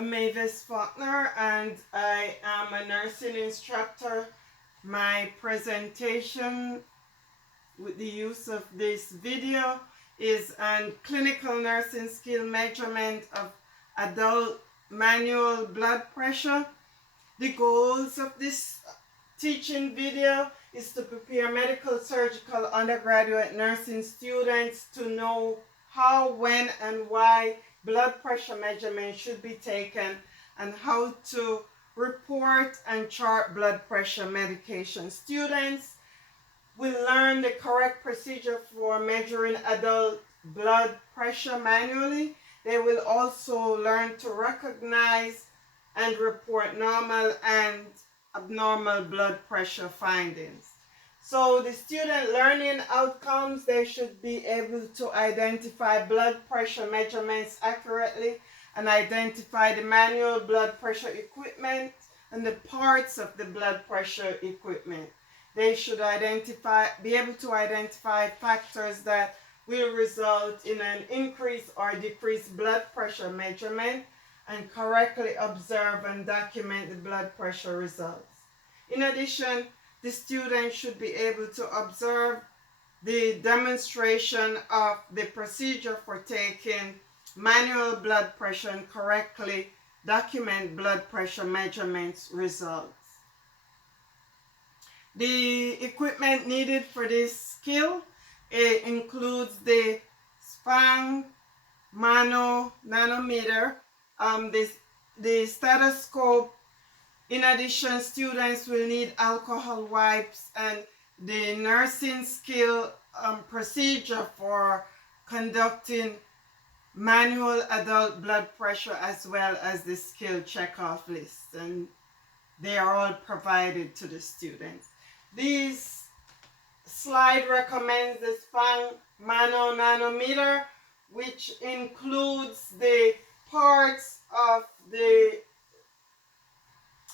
I'm Mavis and I am a nursing instructor. My presentation with the use of this video is on clinical nursing skill measurement of adult manual blood pressure. The goals of this teaching video is to prepare medical surgical undergraduate nursing students to know how, when, and why blood pressure measurement should be taken and how to report and chart blood pressure medication. Students will learn the correct procedure for measuring adult blood pressure manually. They will also learn to recognize and report normal and abnormal blood pressure findings. So the student learning outcomes, they should be able to identify blood pressure measurements accurately and identify the manual blood pressure equipment and the parts of the blood pressure equipment. They should be able to identify factors that will result in an increase or decreased blood pressure measurement and correctly observe and document the blood pressure results. In addition, the student should be able to observe the demonstration of the procedure for taking manual blood pressure and correctly document blood pressure measurements results. The equipment needed for this skill includes the sphang manometer, the stethoscope. In addition, students will need alcohol wipes and the nursing skill procedure for conducting manual adult blood pressure, as well as the skill checkoff list, and they are all provided to the students. This slide recommends the sphang manometer, which includes the parts of the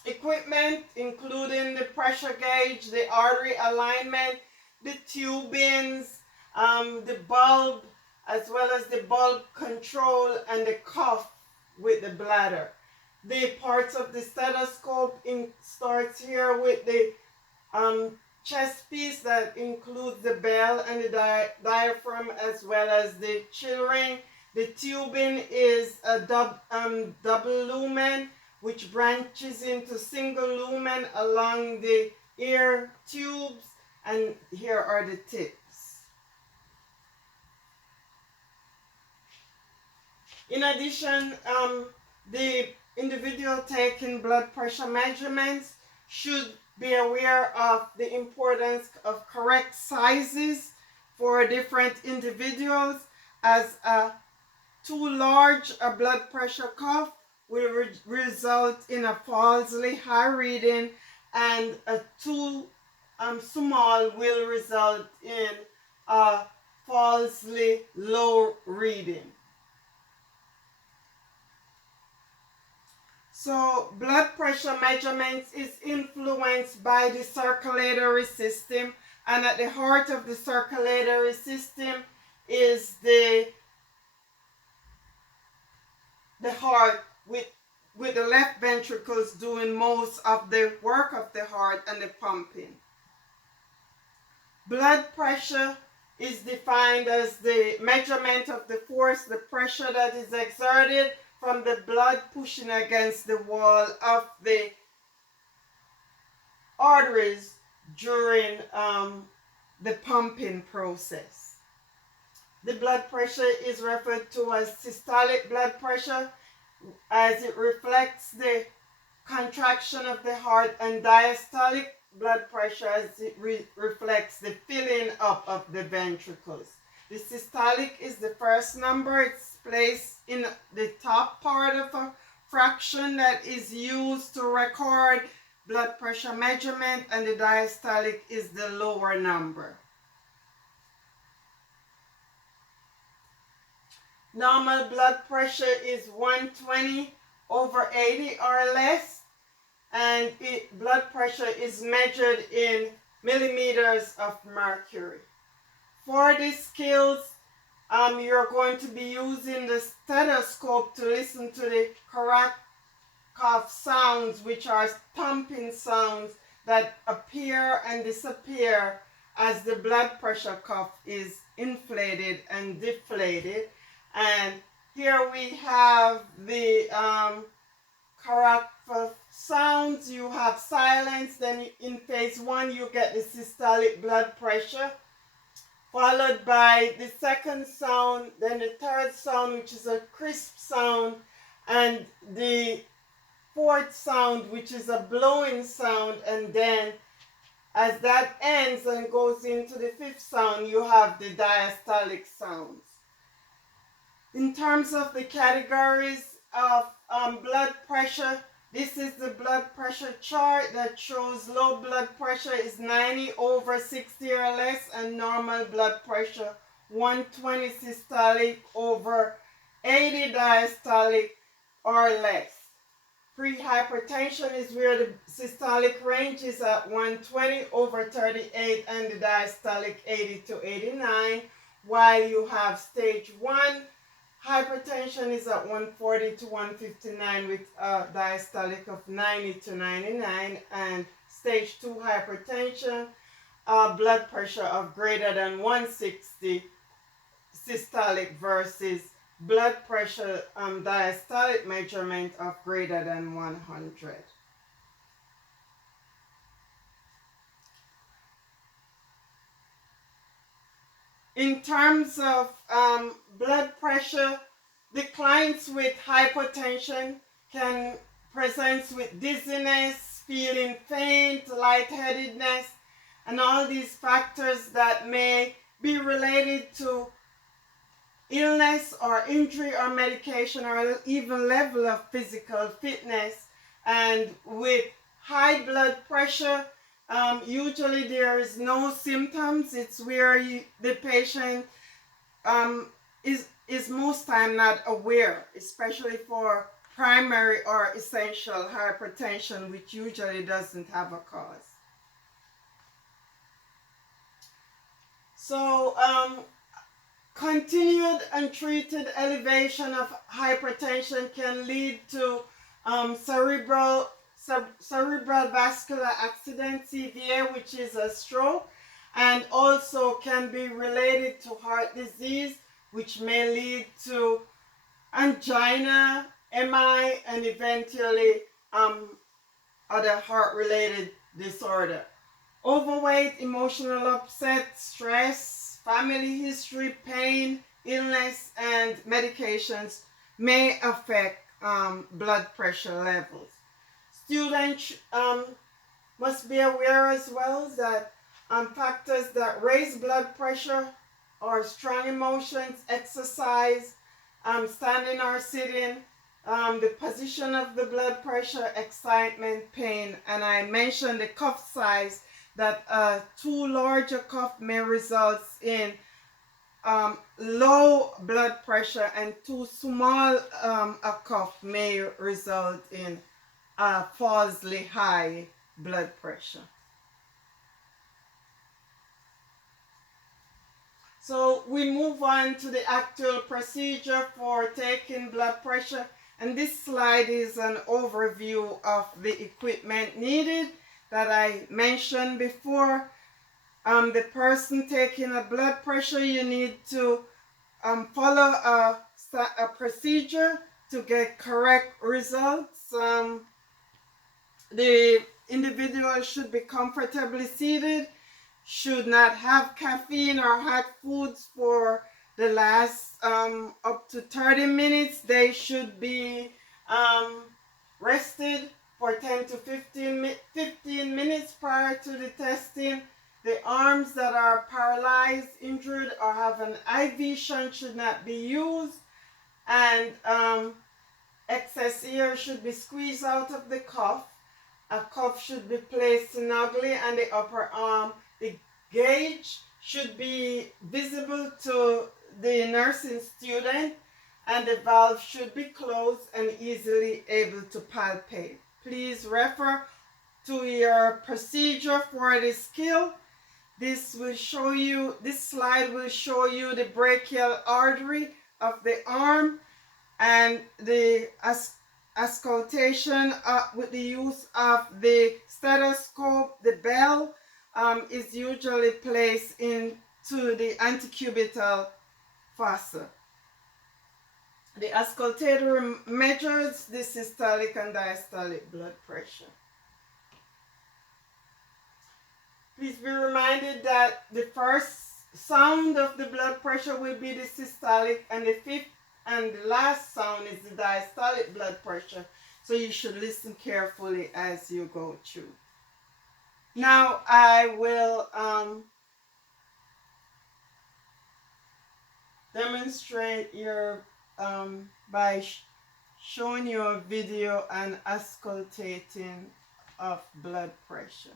equipment, including the pressure gauge, the artery alignment, the tubings, the bulb, as well as the bulb control and the cuff with the bladder. The parts of the stethoscope starts here with the chest piece that includes the bell and the diaphragm, as well as the chill ring. The tubing is a double lumen, which branches into single lumen along the ear tubes, and here are the tips. In addition, the individual taking blood pressure measurements should be aware of the importance of correct sizes for different individuals, as too large a blood pressure cuff will result in a falsely high reading, and a too small will result in a falsely low reading. So blood pressure measurements is influenced by the circulatory system, and at the heart of the circulatory system is the heart, with the left ventricles doing most of the work of the heart and the pumping. Blood pressure is defined as the measurement of the force, the pressure that is exerted from the blood pushing against the wall of the arteries during the pumping process. The blood pressure is referred to as systolic blood pressure, as it reflects the contraction of the heart, and diastolic blood pressure as it reflects the filling up of the ventricles. The systolic is the first number. It's placed in the top part of a fraction that is used to record blood pressure measurement, and the diastolic is the lower number. Normal blood pressure is 120/80 or less, and blood pressure is measured in millimeters of mercury. For these skills, you're going to be using the stethoscope to listen to the correct cough sounds, which are thumping sounds that appear and disappear as the blood pressure cuff is inflated and deflated. And here we have the character sounds. You have silence. Then in phase 1 you get the systolic blood pressure, followed by the second sound, then the third sound, which is a crisp sound, and the fourth sound, which is a blowing sound. And then as that ends and goes into the fifth sound, you have the diastolic sounds. In terms of the categories of blood pressure, this is the blood pressure chart that shows low blood pressure is 90/60 or less, and normal blood pressure 120 systolic over 80 diastolic or less. Pre-hypertension is where the systolic range is at 120/38 and the diastolic 80 to 89, while you have stage 1 hypertension is at 140 to 159 with a diastolic of 90 to 99, and stage 2 hypertension, blood pressure of greater than 160 systolic versus blood pressure diastolic measurement of greater than 100. In terms of blood pressure, the clients with hypertension can present with dizziness, feeling faint, lightheadedness, and all these factors that may be related to illness or injury or medication or even level of physical fitness. And with high blood pressure, usually there is no symptoms. It's where the patient is most time not aware, especially for primary or essential hypertension, which usually doesn't have a cause. So continued untreated elevation of hypertension can lead to cerebral vascular accident, CVA, which is a stroke, and also can be related to heart disease, which may lead to angina, MI, and eventually other heart-related disorder. Overweight, emotional upset, stress, family history, pain, illness, and medications may affect blood pressure levels. Students must be aware as well that factors that raise blood pressure are strong emotions, exercise, standing or sitting, the position of the blood pressure, excitement, pain, and I mentioned the cuff size, that too large a cuff may result in low blood pressure, and too small a cuff may result in falsely high blood pressure. So we move on to the actual procedure for taking blood pressure, and this slide is an overview of the equipment needed that I mentioned before. The person taking a blood pressure, you need to follow a procedure to get correct results. The individual should be comfortably seated, should not have caffeine or hot foods for the last up to 30 minutes. They should be rested for 10 to 15 minutes prior to the testing. The arms that are paralyzed, injured, or have an IV shunt should not be used, and excess air should be squeezed out of the cuff. A cuff should be placed snugly on the upper arm. The gauge should be visible to the nursing student, and the valve should be closed and easily able to palpate. Please refer to your procedure for the skill. This slide will show you the brachial artery of the arm, and auscultation with the use of the stethoscope. The bell is usually placed into the antecubital fossa. The auscultator measures the systolic and diastolic blood pressure. Please be reminded that the first sound of the blood pressure will be the systolic, and the fifth and the last sound is the diastolic blood pressure. So you should listen carefully as you go through. Now I will demonstrate your by showing you a video and auscultating of blood pressure.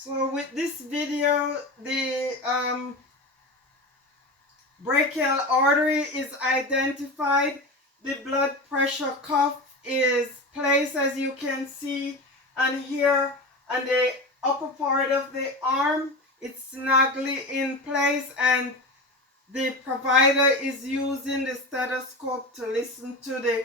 So with this video, the brachial artery is identified. The blood pressure cuff is placed, as you can see, and here on the upper part of the arm, it's snugly in place, and the provider is using the stethoscope to listen to the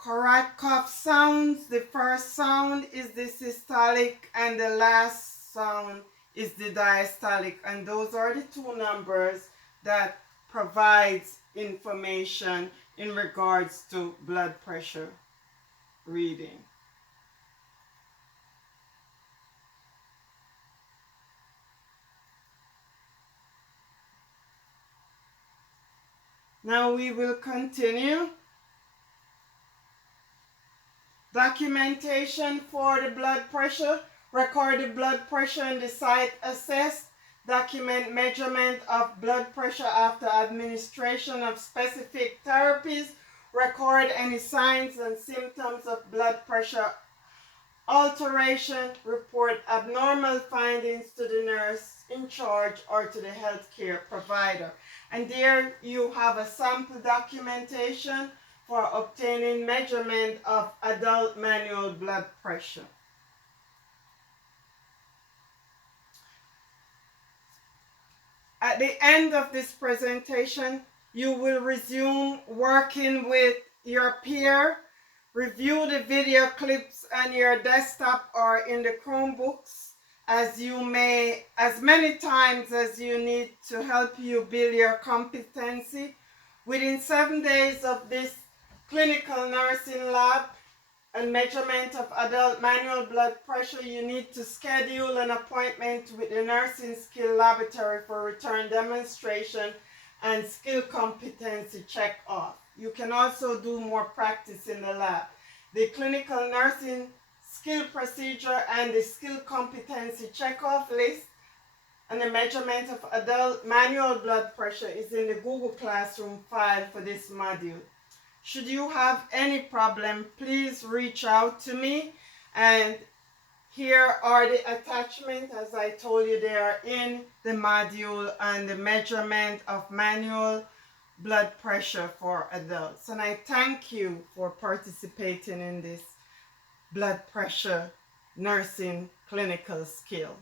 correct cuff sounds. The first sound is the systolic and the last sound is the diastolic, and those are the two numbers that provides information in regards to blood pressure reading. Now we will continue. Documentation for the blood pressure. Record the blood pressure and the site assessed. Document measurement of blood pressure after administration of specific therapies. Record any signs and symptoms of blood pressure alteration. Report abnormal findings to the nurse in charge or to the healthcare provider. And there you have a sample documentation for obtaining measurement of adult manual blood pressure. At the end of this presentation, you will resume working with your peer. Review the video clips on your desktop or in the Chromebooks as many times as you need to help you build your competency. Within 7 days of this clinical nursing lab and measurement of adult manual blood pressure, you need to schedule an appointment with the nursing skill laboratory for return demonstration and skill competency check-off. You can also do more practice in the lab. The clinical nursing skill procedure and the skill competency check-off list and the measurement of adult manual blood pressure is in the Google Classroom file for this module. Should you have any problem, please reach out to me, and here are the attachments. As I told you, they are in the module on the measurement of manual blood pressure for adults. And I thank you for participating in this blood pressure nursing clinical skill.